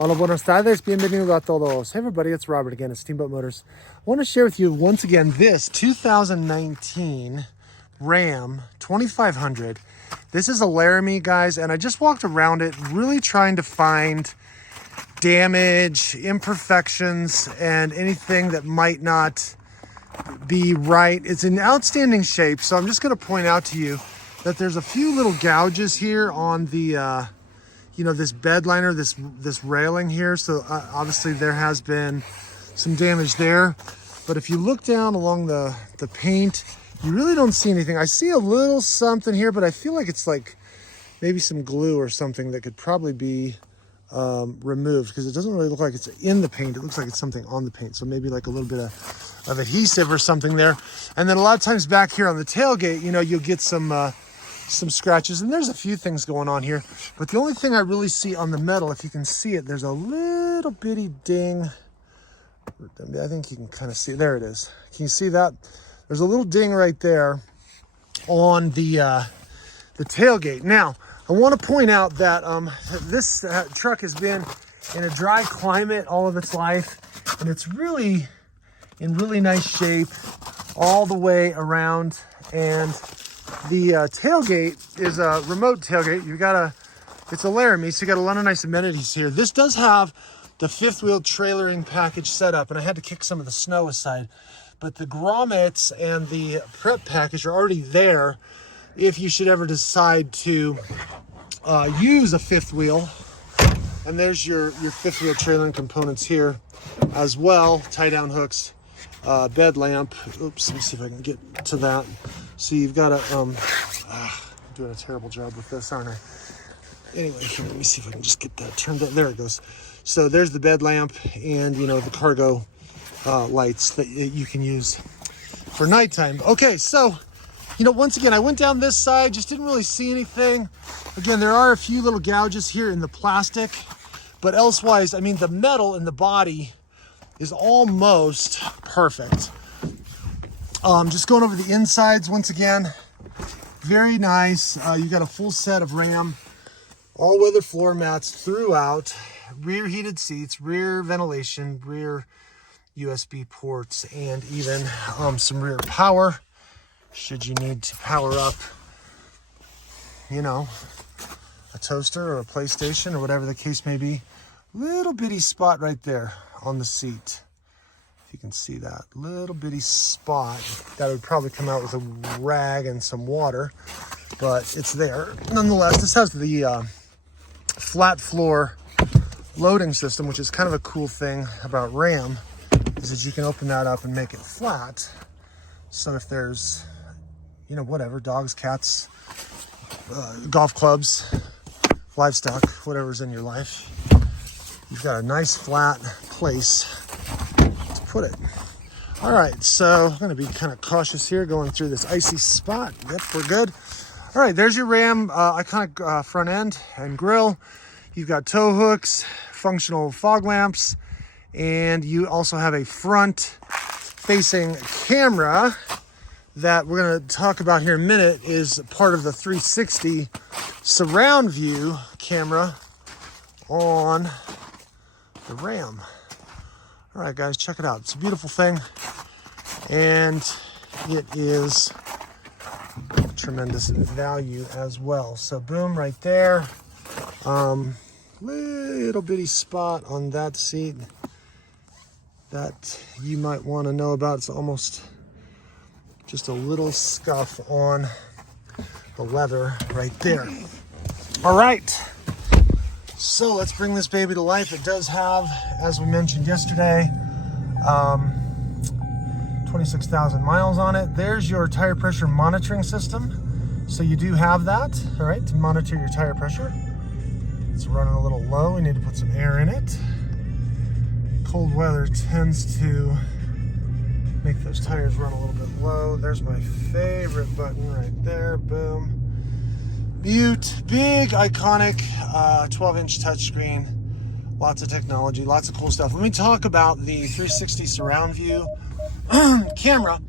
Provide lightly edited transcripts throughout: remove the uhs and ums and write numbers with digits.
Hola, buenas tardes, bienvenido a todos. Hey everybody, it's Robert again at Steamboat Motors. I want to share with you once again this 2019 Ram 2500. This is a Laramie, guys, and I just walked around it really trying to find damage, imperfections, and anything that might not be right. It's in outstanding shape, so I'm just going to point out to you that there's a few little gouges here on the this bed liner, this railing here. So obviously there has been some damage there. But if you look down along the paint, you really don't see anything. I see a little something here, but I feel like it's like maybe some glue or something that could probably be removed, because it doesn't really look like it's in the paint. It looks like it's something on the paint. So maybe like a little bit of adhesive or something there. And then a lot of times back here on the tailgate, you'll get some scratches, and there's a few things going on here, but the only thing I really see on the metal, if you can see it, there's a little bitty ding. I think you can kind of see, there it is. Can you see that? There's a little ding right there on the tailgate. Now, I want to point out that this truck has been in a dry climate all of its life, and it's really in really nice shape all the way around. And the tailgate is a remote tailgate. It's a Laramie, so you got a lot of nice amenities here. This does have the fifth wheel trailering package set up, and I had to kick some of the snow aside. But the grommets and the prep package are already there if you should ever decide to use a fifth wheel. And there's your fifth wheel trailering components here as well. Tie down hooks, bed lamp. Oops, let me see if I can get to that. So you've got I'm doing a terrible job with this, aren't I? Anyway, here, let me see if I can just get that turned up. There it goes. So there's the bed lamp and, the cargo lights that you can use for nighttime. Okay, so, once again, I went down this side, just didn't really see anything. Again, there are a few little gouges here in the plastic, but elsewise, the metal in the body is almost perfect. Just going over the insides once again, very nice. You got a full set of Ram all-weather floor mats throughout, rear heated seats, rear ventilation, rear USB ports, and even some rear power should you need to power up, a toaster or a PlayStation or whatever the case may be. Little bitty spot right there on the seat. You can see that little bitty spot that would probably come out with a rag and some water, but it's there nonetheless. This has the flat floor loading system, which is kind of a cool thing about Ram, is that you can open that up and make it flat. So if there's, whatever, dogs, cats, golf clubs, livestock, whatever's in your life, you've got a nice flat place put it. All right, so I'm going to be kind of cautious here going through this icy spot. Yep, we're good. All right, there's your Ram iconic front end and grille. You've got tow hooks, functional fog lamps, and you also have a front facing camera that we're going to talk about here in a minute, is part of the 360 surround view camera on the Ram. All right, guys, check it out. It's a beautiful thing, and it is tremendous value as well. So boom, right there. Little bitty spot on that seat that you might want to know about. It's almost just a little scuff on the leather right there. All right. So let's bring this baby to life. It does have, as we mentioned yesterday, 26,000 miles on it. There's your tire pressure monitoring system. So you do have that, all right, to monitor your tire pressure. It's running a little low. We need to put some air in it. Cold weather tends to make those tires run a little bit low. There's my favorite button right there. Boom. Butte, big, iconic 12-inch touchscreen. Lots of technology, lots of cool stuff. Let me talk about the 360 surround view camera.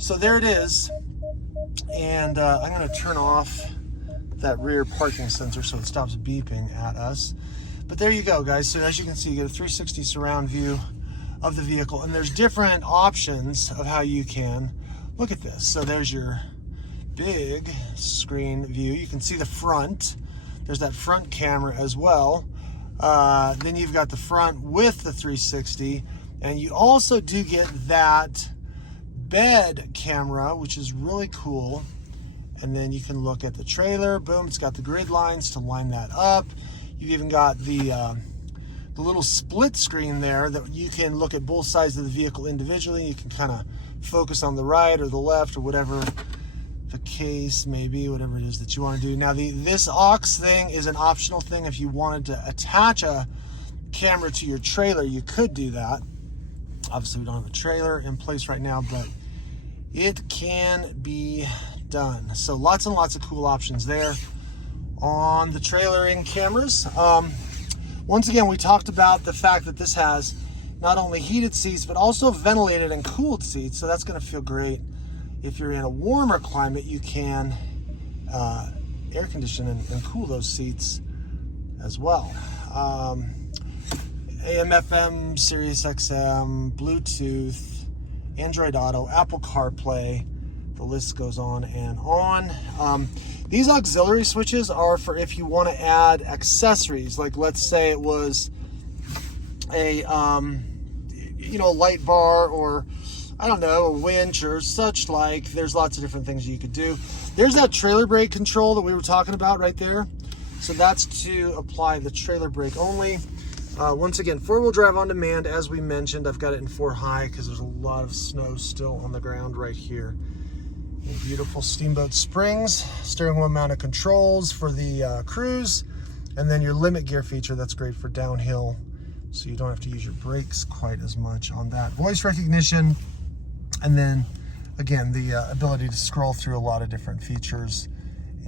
So there it is. And I'm going to turn off that rear parking sensor so it stops beeping at us. But there you go, guys. So as you can see, you get a 360 surround view of the vehicle, and there's different options of how you can look at this. So there's your big screen view. You can see the front. There's that front camera as well. Then you've got the front with the 360, and you also do get that bed camera, which is really cool. And then you can look at the trailer. Boom, it's got the grid lines to line that up. You've even got the little split screen there that you can look at both sides of the vehicle individually. You can kind of focus on the right or the left or whatever the case may be, whatever it is that you want to do. Now, this aux thing is an optional thing. If you wanted to attach a camera to your trailer, you could do that. Obviously, we don't have a trailer in place right now, but it can be done. So lots and lots of cool options there on the trailering cameras. Once again, we talked about the fact that this has not only heated seats, but also ventilated and cooled seats. So that's going to feel great. If you're in a warmer climate, you can air condition and cool those seats as well. AM, FM, Sirius XM, Bluetooth, Android Auto, Apple CarPlay, the list goes on and on. These auxiliary switches are for if you want to add accessories, like let's say it was a light bar, or I don't know, a winch or such like. There's lots of different things you could do. There's that trailer brake control that we were talking about right there. So that's to apply the trailer brake only. Once again, 4-wheel drive on demand, as we mentioned. I've got it in 4 high because there's a lot of snow still on the ground right here. Beautiful Steamboat springs, steering wheel mounted controls for the cruise, and then your limit gear feature that's great for downhill, so you don't have to use your brakes quite as much on that. Voice recognition, and then again the ability to scroll through a lot of different features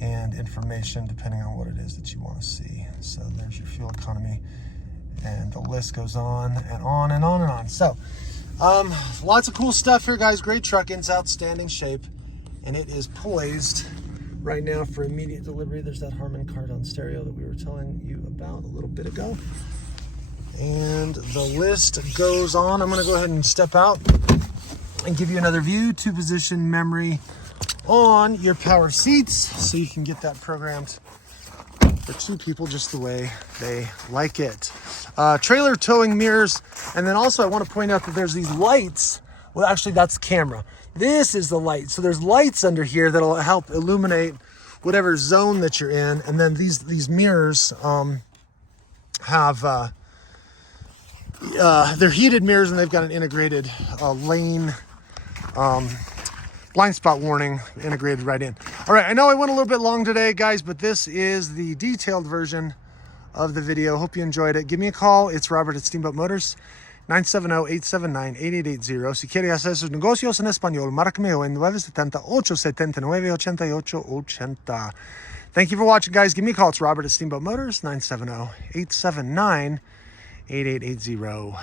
and information depending on what it is that you want to see. So there's your fuel economy, and the list goes on and on and on and on. So lots of cool stuff here, guys. Great truck, it's outstanding shape, and it is poised right now for immediate delivery. There's that Harman Kardon stereo that we were telling you about a little bit ago. And the list goes on. I'm going to go ahead and step out and give you another view. 2-position memory on your power seats, so you can get that programmed for 2 people just the way they like it. Trailer towing mirrors. And then also I want to point out that there's these lights. Well, actually that's camera. This is the light. So there's lights under here that'll help illuminate whatever zone that you're in. And then these mirrors have they're heated mirrors, and they've got an integrated lane blind spot warning integrated right in. All right, I know I went a little bit long today, guys, but this is the detailed version of the video. Hope you enjoyed it. Give me a call. It's Robert at Steamboat Motors. 970-879-8880. Si quiere hacer sus negocios en español, márcame en 970-879-8880. Thank you for watching, guys. Give me a call. It's Robert at Steamboat Motors, 970-879-8880.